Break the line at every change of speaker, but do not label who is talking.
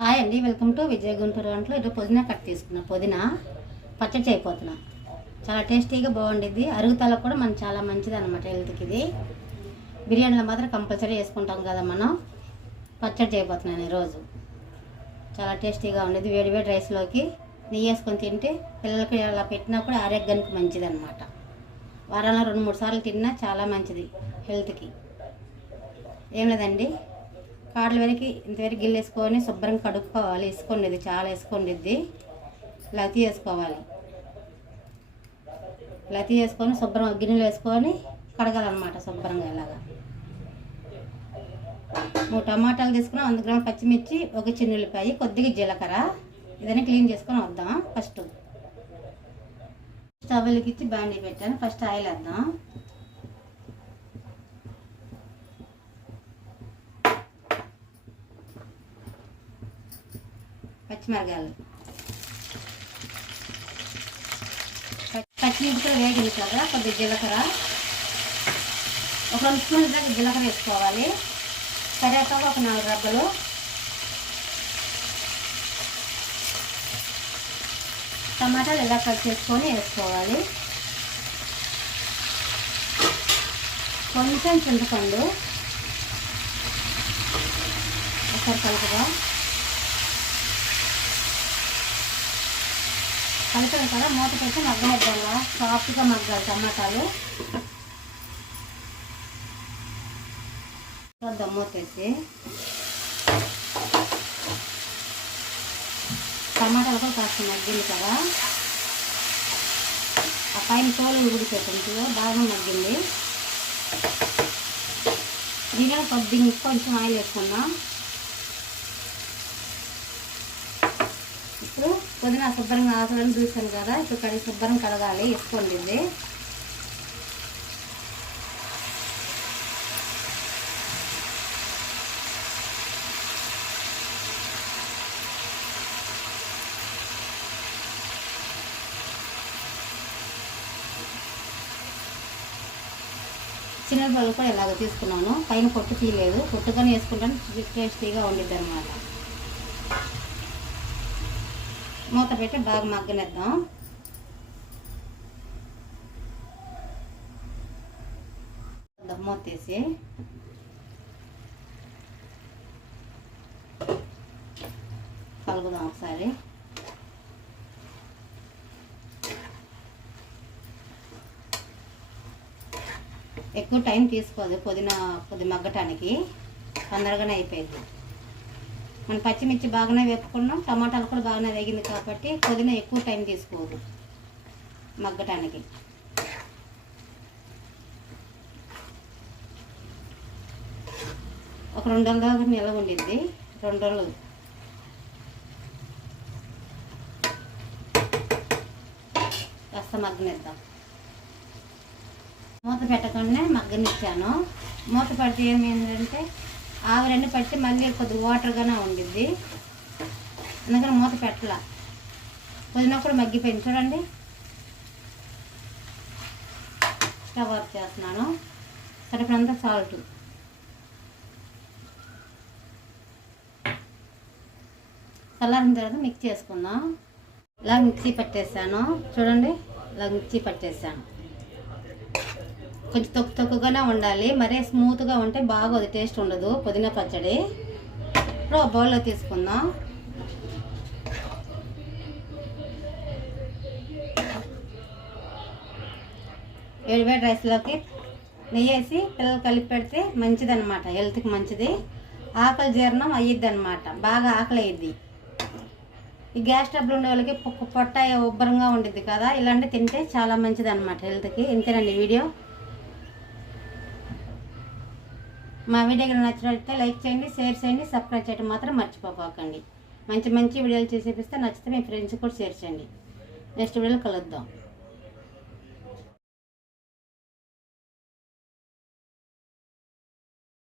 Hi అండి welcome to విజయ గుంటూరు వంటలు. ఇటు పుదీనా కట్ తీసుకున్నా. పుదీనా పచ్చడి చేయబోతున్నా. చాలా టేస్టీగా బాగుండిద్ది. అరుగుతల కూడా మనం చాలా మంచిది అనమాట హెల్త్కి ఇది. బిర్యానీలో మాత్రం కంపల్సరీ వేసుకుంటాం కదా మనం. పచ్చడి చేయబోతున్నాను ఈరోజు. చాలా టేస్టీగా ఉండేది వేడి వేడి రైస్లోకి నెయ్యి వేసుకొని తింటే పిల్లలకి అలా పెట్టినా కూడా ఆరోగ్యానికి మంచిది అనమాట వారంలో రెండు మూడు సార్లు తిన్నా చాలా మంచిది హెల్త్కి. ఏం లేదండి? కాడలు వెనక్కి ఇంతవరకు గిల్లేసుకొని వేసుకొని శుభ్రంగా కడుక్కోవాలి. వేసుకోండి ఇది చాలా వేసుకోండి ఇది లతి వేసుకోవాలి. లతి వేసుకొని శుభ్రంగా గిన్నెలు వేసుకొని కడగాలన్నమాట శుభ్రంగా ఇలాగా. మూడు టమాటాలు తీసుకున్నాం. వంద గ్రాముల పచ్చిమిర్చి ఒక చిన్న ఉల్లిపాయ కొద్దిగా జీలకర్ర. ఇదన్నీ క్లీన్ చేసుకొని వద్దాం ఫస్ట్. స్టవ్ వెలిగించి బాండీ పెట్టాను. ఫస్ట్ ఆయిల్ వేద్దాం. పచ్చిమిరకాయలు. పచ్చిమిరపకాయ వేగింది కదా కొద్దిగా జీలకర్ర. ఒక రెండు స్పూన్ల దాకా జీలకర్ర వేసుకోవాలి. కరివేపాకు ఒక నాలుగు రబ్బలు. టమాటాలు ఇలా కట్ చేసుకొని వేసుకోవాలి. కొంచెం చింతపండు. ఒకసారి కలుపుగా కలిపాను కదా మూత పెట్టి మగ్గనిద్దాంగా సాఫ్ట్గా మగ్గాలి టమాటాలు. చూద్దాం మూత టమాటాలు కూడా కాస్త మగ్గింది కదా. ఆ పైన తోలు ఉడిపోతుంది బాగా మగ్గింది. దీనిలో కొద్ది కొంచెం ఆయిల్ వేసుకుందాం. ఇప్పుడు పుదీనా శుభ్రంగా ఆకులను చూసాను కదా ఇప్పుడు కడిగి శుభ్రం కడగాలి వేసుకోండి ఇది చిన్నపిల్లలు కూడా ఇలాగ తీసుకున్నాను. పైన పొట్టు తీయలేదు. పొట్టుగానే వేసుకుంటాను. టేస్టీగా ఉండిద్ది అనమాట మూత పెట్టి బాగా మగ్గనిద్దాం. మూత తీసి. కలుగుదాం ఒకసారి. ఎక్కువ టైం తీసుకోదు పుదీనా కొద్ది మగ్గటానికి. తొందరగానే అయిపోయింది మనం పచ్చిమిర్చి బాగానే వేపుకున్నాం టమాటాలు కూడా బాగానే వేగింది కాబట్టి పుదీనా ఎక్కువ టైం తీసుకోదు మగ్గటానికి. ఒక రెండు రోజుల దాకా నిల్వ ఉండింది రెండు రోజులు. కాస్త మగ్గనిద్దాం. మూత పెట్టకుండా మగ్గనిచ్చాను. మూత పెడితే ఏమైందంటే ఆవిరన్నీ పట్టి మళ్ళీ కొద్దిగా వాటర్గానే ఉండిద్ది. అందుకని మూత పెట్టాల. పుదీనా కూడా మగ్గిపోయింది. చూడండి. స్టవ్ ఆఫ్ చేస్తున్నాను. సరిపడంతా సాల్ట్ చల్లారిన తర్వాత మిక్స్ చేసుకుందాం. ఇలా మిక్సీ పట్టేసాను. చూడండి. ఇలా మిక్సీ పట్టేసాను. కొంచెం తొక్కు తొక్కుగానే ఉండాలి. మరీ స్మూత్గా ఉంటే బాగోదు టేస్ట్ ఉండదు. పుదీనా పచ్చడి. ఇప్పుడు బౌల్లో తీసుకుందాం. వేడి రైస్లోకి నెయ్యి వేసి పిల్లలు కలిపి పెడితే మంచిదన్నమాట. హెల్త్కి మంచిది. ఆకలి జీర్ణం అయ్యిద్ది అనమాట బాగా ఆకలి అయ్యిద్ది. ఈ గ్యాస్ ట్రబుల్ ఉండే వాళ్ళకి పొట్ట ఉబ్బరంగా ఉండిద్ది కదా. ఇలాంటివి తింటే చాలా మంచిది అనమాట హెల్త్కి. ఇంతేనండి వీడియో. మా వీడియో కనుక నచ్చినట్లయితే లైక్ చేయండి షేర్ చేయండి సబ్స్క్రైబ్ చేయడం మాత్రం మర్చిపోకండి. మంచి మంచి వీడియోలు చేసేపిస్తే నచ్చితే మీ ఫ్రెండ్స్ కూడా షేర్ చేయండి. నెక్స్ట్ వీడియోలో కలుద్దాం.